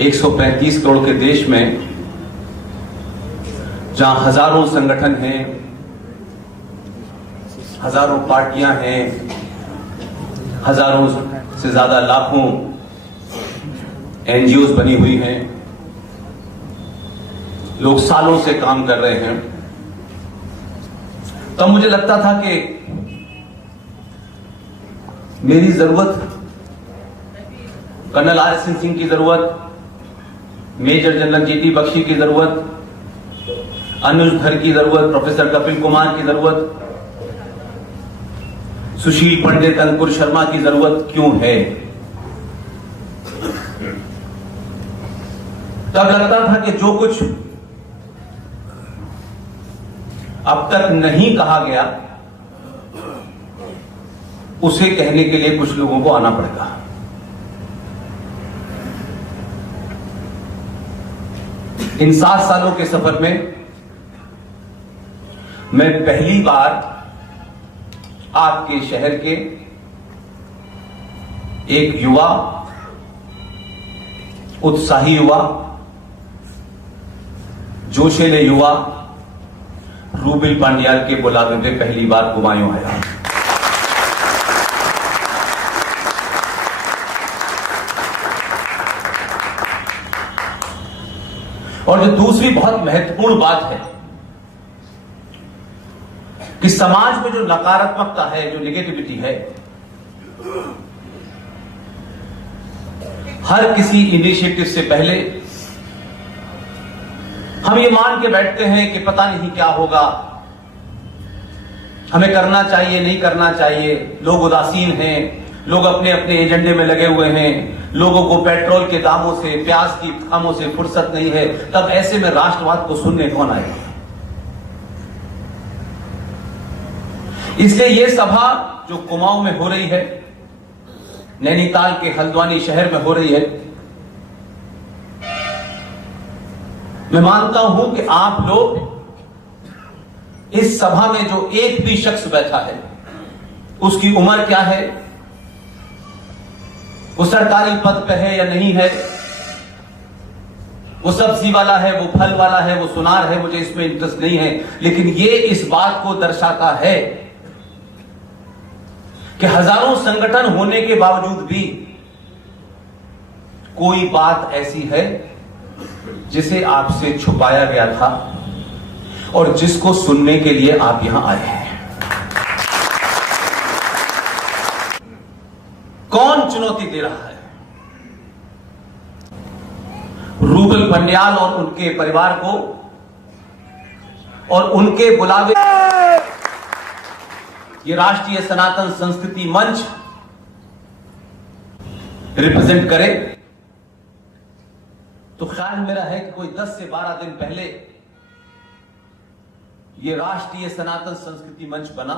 135 करोड़ के देश में जहां हजारों संगठन हैं, हजारों पार्टियां हैं, हजारों से ज्यादा लाखों एनजीओज बनी हुई हैं, लोग सालों से काम कर रहे हैं, तब मुझे लगता था कि मेरी जरूरत कर्नल आर.एस. सिंह की जरूरत, मेजर जनरल जी.टी. बख्शी की जरूरत, अनुज धर की जरूरत, प्रोफेसर कपिल कुमार की जरूरत, सुशील पंडित, अंकुर शर्मा की जरूरत क्यों है? तब लगता था कि जो कुछ अब तक नहीं कहा गया उसे कहने के लिए कुछ लोगों को आना पड़ेगा। इन 7 सालों के सफर में मैं पहली बार आपके शहर के एक युवा, उत्साही युवा, जोशीले युवा रूबिल पांड्याल के बुलावे में पहली बार कुमायूं आया। और जो दूसरी बहुत महत्वपूर्ण बात है कि समाज में जो नकारात्मकता है, जो नेगेटिविटी है, हर किसी इनिशिएटिव से पहले हम ये मान के बैठते हैं कि पता नहीं क्या होगा, हमें करना चाहिए नहीं करना चाहिए, लोग उदासीन हैं, लोग अपने अपने एजेंडे में लगे हुए हैं, लोगों को पेट्रोल के दामों से, प्याज की दामों से फुर्सत नहीं है। तब ऐसे में राष्ट्रवाद को सुनने कौन आएगा? इसलिए ये सभा जो कुमाऊं में हो रही है, नैनीताल के हल्द्वानी शहर में हो रही है, मैं मानता हूं कि आप लोग इस सभा में जो एक भी शख्स बैठा है, उसकी उम्र क्या है, वो सरकारी पद पे है या नहीं है, वो सब्जी वाला है, वो फल वाला है, वो सुनार है, मुझे इसमें इंटरेस्ट नहीं है। लेकिन ये इस बात को दर्शाता है कि हजारों संगठन होने के बावजूद भी कोई बात ऐसी है जिसे आपसे छुपाया गया था और जिसको सुनने के लिए आप यहां आए हैं। कौन चुनौती दे रहा है? रूबिल पांड्याल और उनके परिवार को और उनके बुलावे ये राष्ट्रीय सनातन संस्कृति मंच रिप्रेजेंट करे, तो ख्याल मेरा है कि कोई 10 से 12 दिन पहले ये राष्ट्रीय सनातन संस्कृति मंच बना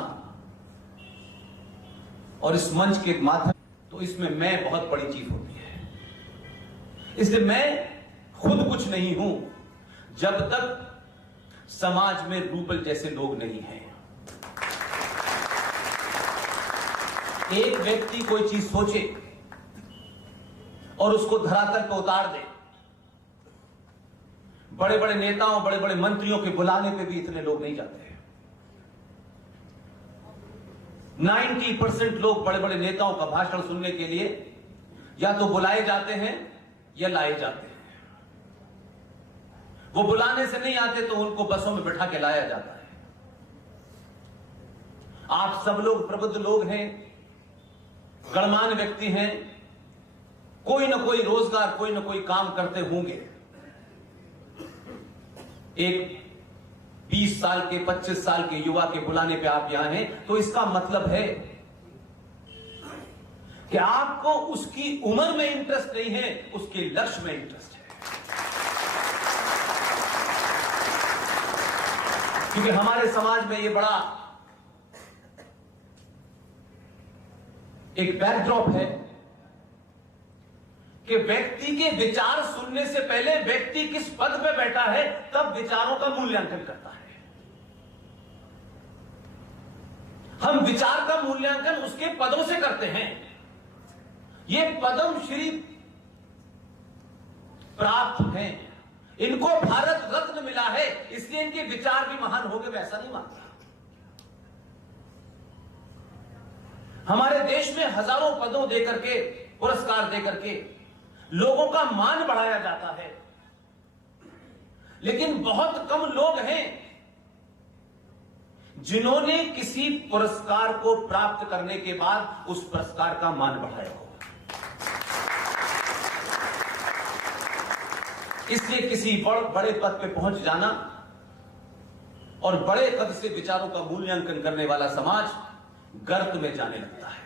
और इस मंच के माध्यम, तो इसमें मैं बहुत बड़ी चीज होती है। इसलिए मैं खुद कुछ नहीं हूं जब तक समाज में रूबिल जैसे लोग नहीं हैं। एक व्यक्ति कोई चीज सोचे और उसको धरातल पर उतार दे, बड़े बड़े नेताओं, बड़े बड़े मंत्रियों के बुलाने पे भी इतने लोग नहीं जाते हैं। 90% लोग बड़े बड़े नेताओं का भाषण सुनने के लिए या तो बुलाए जाते हैं या लाए जाते हैं। वो बुलाने से नहीं आते तो उनको बसों में बिठा के लाया जाता है। आप सब लोग प्रबुद्ध लोग हैं, गणमान्य व्यक्ति हैं, कोई ना कोई रोजगार, कोई ना कोई काम करते होंगे। एक 20 साल के, 25 साल के युवा के बुलाने पे आप यहां हैं, तो इसका मतलब है कि आपको उसकी उम्र में इंटरेस्ट नहीं है, उसके लक्ष्य में इंटरेस्ट है। क्योंकि हमारे समाज में यह बड़ा एक बैकड्रॉप है कि व्यक्ति के विचार सुनने से पहले व्यक्ति किस पद पे बैठा है, तब विचारों का मूल्यांकन करता है। हम विचार का मूल्यांकन उसके पदों से करते हैं। ये पद्मश्री प्राप्त हैं, इनको भारत रत्न मिला है, इसलिए इनके विचार भी महान हो गए, वैसा नहीं मानता। हमारे देश में हजारों पदों देकर के, पुरस्कार देकर के लोगों का मान बढ़ाया जाता है, लेकिन बहुत कम लोग हैं जिन्होंने किसी पुरस्कार को प्राप्त करने के बाद उस पुरस्कार का मान बढ़ाया हो। इसलिए किसी बड़े पद पे पहुंच जाना और बड़े कद से विचारों का मूल्यांकन करने वाला समाज गर्त में जाने लगता है।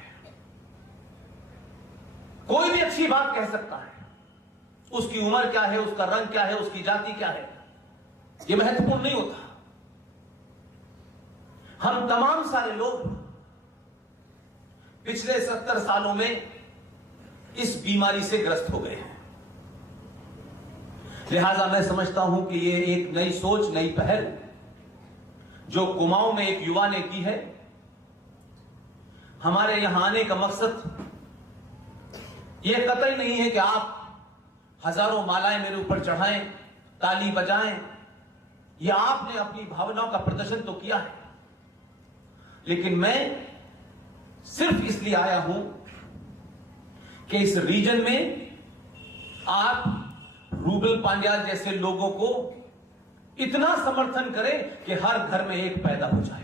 कोई भी अच्छी बात कह सकता है, उसकी उम्र क्या है, उसका रंग क्या है, उसकी जाति क्या है, यह महत्वपूर्ण नहीं होता। हम तमाम सारे लोग पिछले 70 सालों में इस बीमारी से ग्रस्त हो गए हैं। लिहाजा मैं समझता हूं कि यह एक नई सोच, नई पहल जो कुमाऊं में एक युवा ने की है, हमारे यहां आने का मकसद यह कतई नहीं है कि आप हजारों मालाएं मेरे ऊपर चढ़ाएं, ताली बजाएं। यह आपने अपनी भावनाओं का प्रदर्शन तो किया है, लेकिन मैं सिर्फ इसलिए आया हूं कि इस रीजन में आप रूबल पांड्याल जैसे लोगों को इतना समर्थन करें कि हर घर में एक पैदा हो जाए।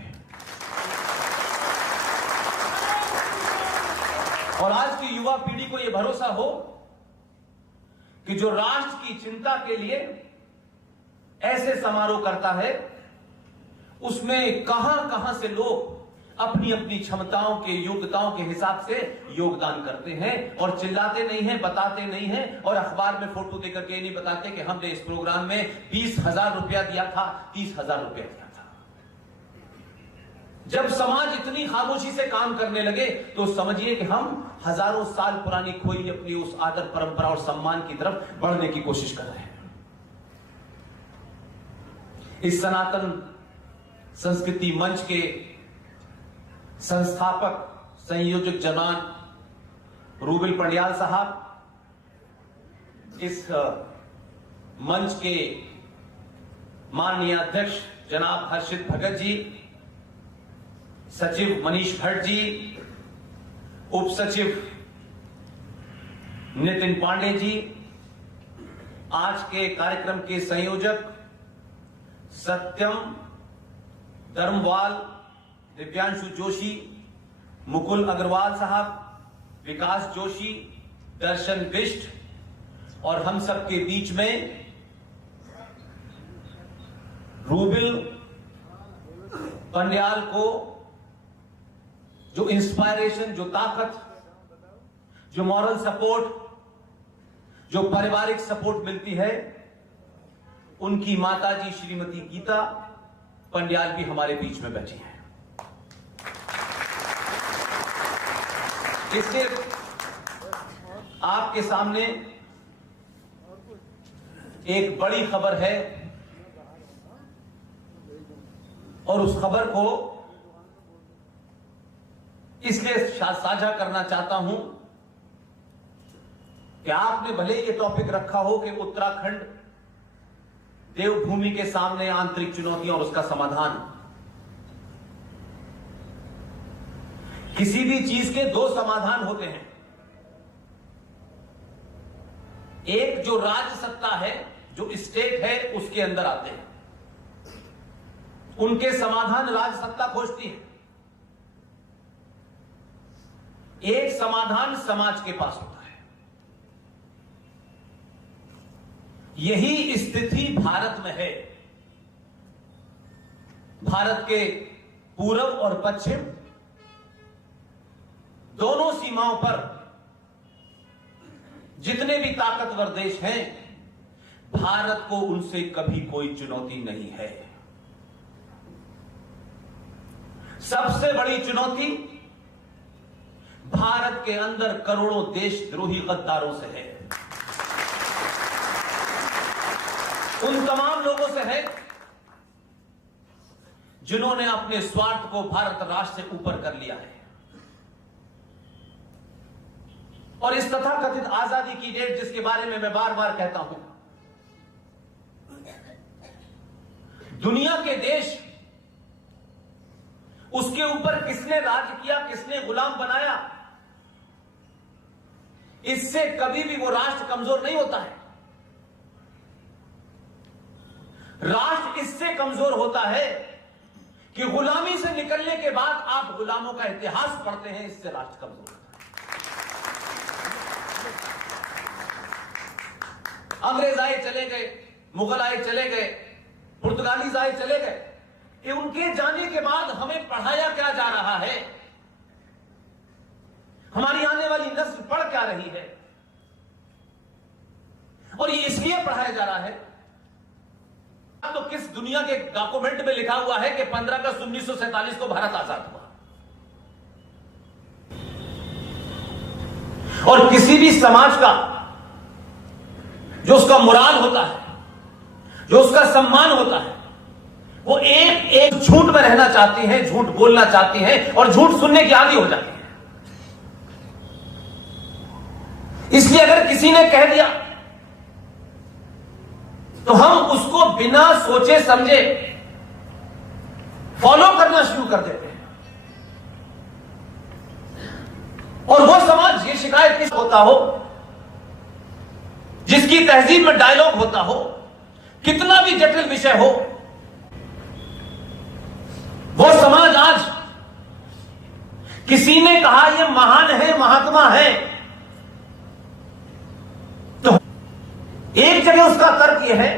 और आज की युवा पीढ़ी को यह भरोसा हो कि जो राष्ट्र की चिंता के लिए ऐसे समारोह करता है, उसमें कहां कहां से लोग अपनी अपनी क्षमताओं के, योग्यताओं के हिसाब से योगदान करते हैं और चिल्लाते नहीं हैं, बताते नहीं हैं, और अखबार में फोटो देकर के नहीं बताते कि हमने इस प्रोग्राम में 20,000 रुपया दिया था, 30,000 रुपया दिया था। जब समाज इतनी खामोशी से काम करने लगे तो समझिए कि हम हजारों साल पुरानी खोई अपनी उस आदर, परंपरा और सम्मान की तरफ बढ़ने की कोशिश कर रहे हैं। इस सनातन संस्कृति मंच के संस्थापक, संयोजक जनाब रूबल पांड्याल साहब, इस मंच के माननीय अध्यक्ष जनाब हर्षित भगत जी, सचिव मनीष भट्ट जी, उप सचिव नितिन पांडे जी, आज के कार्यक्रम के संयोजक सत्यम धर्मवाल, दिव्यांशु जोशी, मुकुल अग्रवाल साहब, विकास जोशी, दर्शन बिष्ट, और हम सब के बीच में रूबल पांड्याल को जो इंस्पायरेशन, जो ताकत, जो मॉरल सपोर्ट, जो पारिवारिक सपोर्ट मिलती है, उनकी माताजी श्रीमती गीता पांड्याल भी हमारे बीच में बैठी हैं। इसलिए आपके सामने एक बड़ी खबर है और उस खबर को इसलिए साझा करना चाहता हूं कि आपने भले ये टॉपिक रखा हो कि उत्तराखंड देवभूमि के सामने आंतरिक चुनौतियां और उसका समाधान। किसी भी चीज के दो समाधान होते हैं, एक जो राज्य सत्ता है, जो स्टेट है, उसके अंदर आते हैं, उनके समाधान राज्य सत्ता खोजती है। एक समाधान समाज के पास होता है। यही स्थिति भारत में है। भारत के पूर्व और पश्चिम दोनों सीमाओं पर जितने भी ताकतवर देश हैं, भारत को उनसे कभी कोई चुनौती नहीं है। सबसे बड़ी चुनौती भारत के अंदर करोड़ों देशद्रोही गद्दारों से है, उन तमाम लोगों से है जिन्होंने अपने स्वार्थ को भारत राष्ट्र से ऊपर कर लिया है। और इस तथाकथित आजादी की डेट जिसके बारे में मैं बार बार कहता हूं, दुनिया के देश, उसके ऊपर किसने राज किया, किसने गुलाम बनाया, इससे कभी भी वो राष्ट्र कमजोर नहीं होता है। राष्ट्र इससे कमजोर होता है कि गुलामी से निकलने के बाद आप गुलामों का इतिहास पढ़ते हैं, इससे राष्ट्र कमजोर होता है। अंग्रेज आए चले गए, मुगल आए चले गए, पुर्तगालीज आए चले गए, ये उनके जाने के बाद हमें पढ़ाया क्या जा रहा है, हमारी आने वाली नस्ल पढ़ क्या रही है, और ये इसलिए पढ़ाया जा रहा है। तो किस दुनिया के डॉक्यूमेंट में लिखा हुआ है कि 15 अगस्त 1947 को भारत आजाद हुआ, और किसी भी समाज का जो उसका मोराल होता है, जो उसका सम्मान होता है, वो एक एक झूठ में रहना चाहती हैं, झूठ बोलना चाहती हैं और झूठ सुनने की आदी हो जाती है। इसलिए अगर किसी ने कह दिया तो हम उसको बिना सोचे समझे फॉलो करना शुरू कर देते हैं। और वो समाज, ये शिकायत किस होता हो, जिसकी तहजीब में डायलॉग होता हो, कितना भी जटिल विषय हो, वो समाज आज किसी ने कहा ये महान है, महात्मा है, तो एक जगह उसका तर्क यह है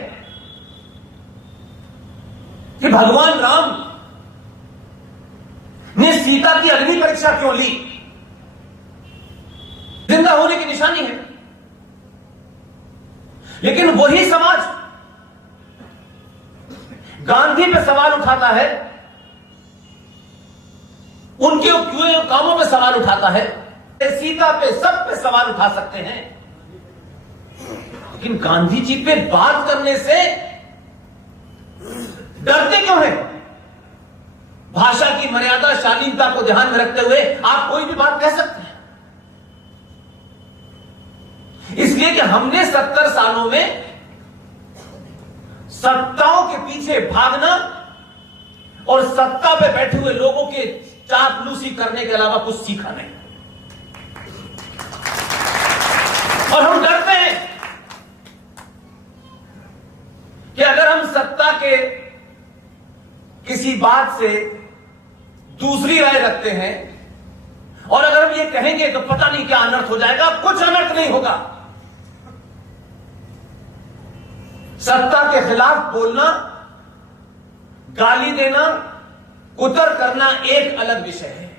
कि भगवान राम ने सीता की अग्नि परीक्षा क्यों ली, जिंदा होने की निशानी है। लेकिन वही समाज गांधी पे सवाल उठाता है, उनके किए कामों पे सवाल उठाता है, सीता पे, सब पे सवाल उठा सकते हैं, लेकिन गांधी जी पे बात करने से डरते क्यों हैं? भाषा की मर्यादा, शालीनता को ध्यान में रखते हुए आप कोई भी बात कह सकते हैं। इसलिए कि हमने 70 सालों में सत्ताओं के पीछे भागना और सत्ता पे बैठे हुए लोगों के चापलूसी करने के अलावा कुछ सीखा नहीं, और हम डरते हैं कि अगर हम सत्ता के किसी बात से दूसरी राय रखते हैं और अगर हम ये कहेंगे तो पता नहीं क्या अनर्थ हो जाएगा। कुछ अनर्थ नहीं होगा। सत्ता के खिलाफ बोलना, गाली देना, कुतर करना एक अलग विषय है,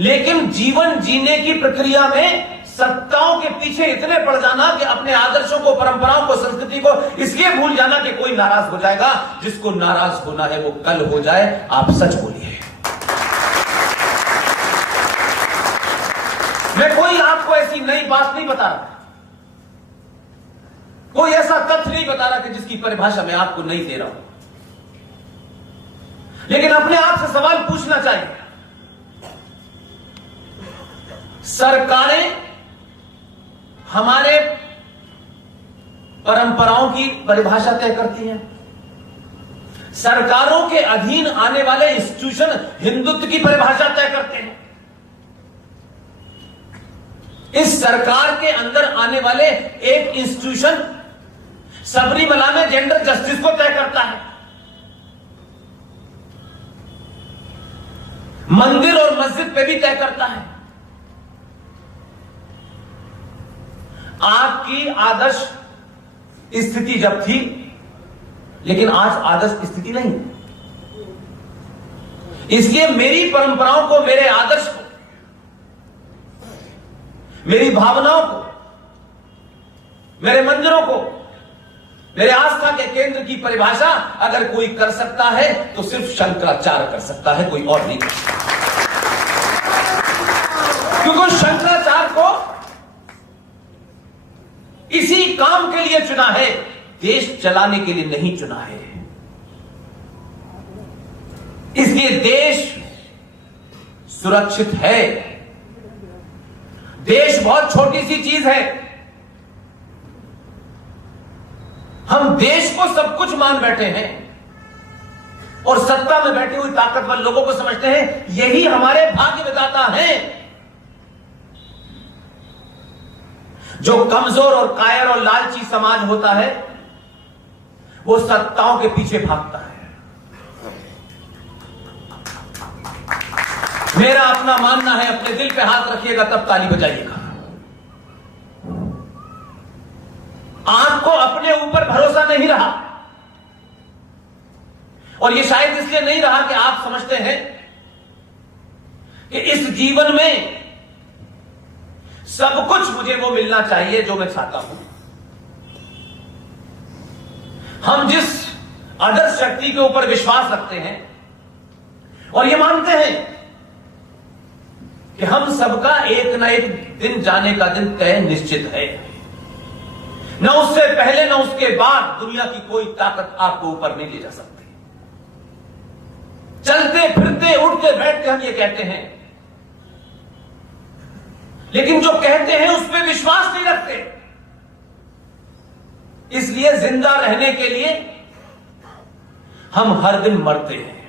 लेकिन जीवन जीने की प्रक्रिया में सत्ताओं के पीछे इतने पड़ जाना कि अपने आदर्शों को, परंपराओं को, संस्कृति को इसलिए भूल जाना कि कोई नाराज हो जाएगा। जिसको नाराज होना है वो कल हो जाए। आप सच बोलिए। मैं कोई आपको ऐसी नई बात नहीं बता रहा, कोई ऐसा तथ्य नहीं बता रहा कि जिसकी परिभाषा मैं आपको नहीं दे रहा हूं, लेकिन अपने आप से सवाल पूछना चाहिए। सरकारें हमारे परंपराओं की परिभाषा तय करती हैं। सरकारों के अधीन आने वाले इंस्टीट्यूशन हिंदुत्व की परिभाषा तय करते हैं। इस सरकार के अंदर आने वाले एक इंस्टीट्यूशन सबरीमला में जेंडर जस्टिस को तय करता है। मंदिर और मस्जिद पे भी तय करता है। आपकी आदर्श स्थिति जब थी, लेकिन आज आदर्श स्थिति नहीं। इसलिए मेरी परंपराओं को, मेरे आदर्श को, मेरी भावनाओं को, मेरे मंदिरों को, मेरे आस्था के केंद्र की परिभाषा अगर कोई कर सकता है तो सिर्फ शंकराचार्य कर सकता है, कोई और नहीं कर सकता। क्योंकि शंकराचार्य को इसी काम के लिए चुना है, देश चलाने के लिए नहीं चुना है। इसलिए देश सुरक्षित है। देश बहुत छोटी सी चीज है। हम देश को सब कुछ मान बैठे हैं और सत्ता में बैठी हुई ताकतवर लोगों को समझते हैं यही हमारे भाग्य विधाता हैं। जो कमजोर और कायर और लालची समाज होता है वो सत्ताओं के पीछे भागता है। मेरा अपना मानना है, अपने दिल पे हाथ रखिएगा तब ताली बजाइएगा। आपको अपने ऊपर भरोसा नहीं रहा और यह शायद इसलिए नहीं रहा कि आप समझते हैं कि इस जीवन में सब कुछ मुझे वो मिलना चाहिए जो मैं चाहता हूं। हम जिस आदर्श शक्ति के ऊपर विश्वास रखते हैं और ये मानते हैं कि हम सबका एक ना एक दिन जाने का दिन तय निश्चित है, न उससे पहले न उसके बाद दुनिया की कोई ताकत आपको ऊपर नहीं ले जा सकती। चलते फिरते उठते बैठते हम ये कहते हैं, लेकिन जो कहते हैं उस पर विश्वास नहीं रखते। इसलिए जिंदा रहने के लिए हम हर दिन मरते हैं।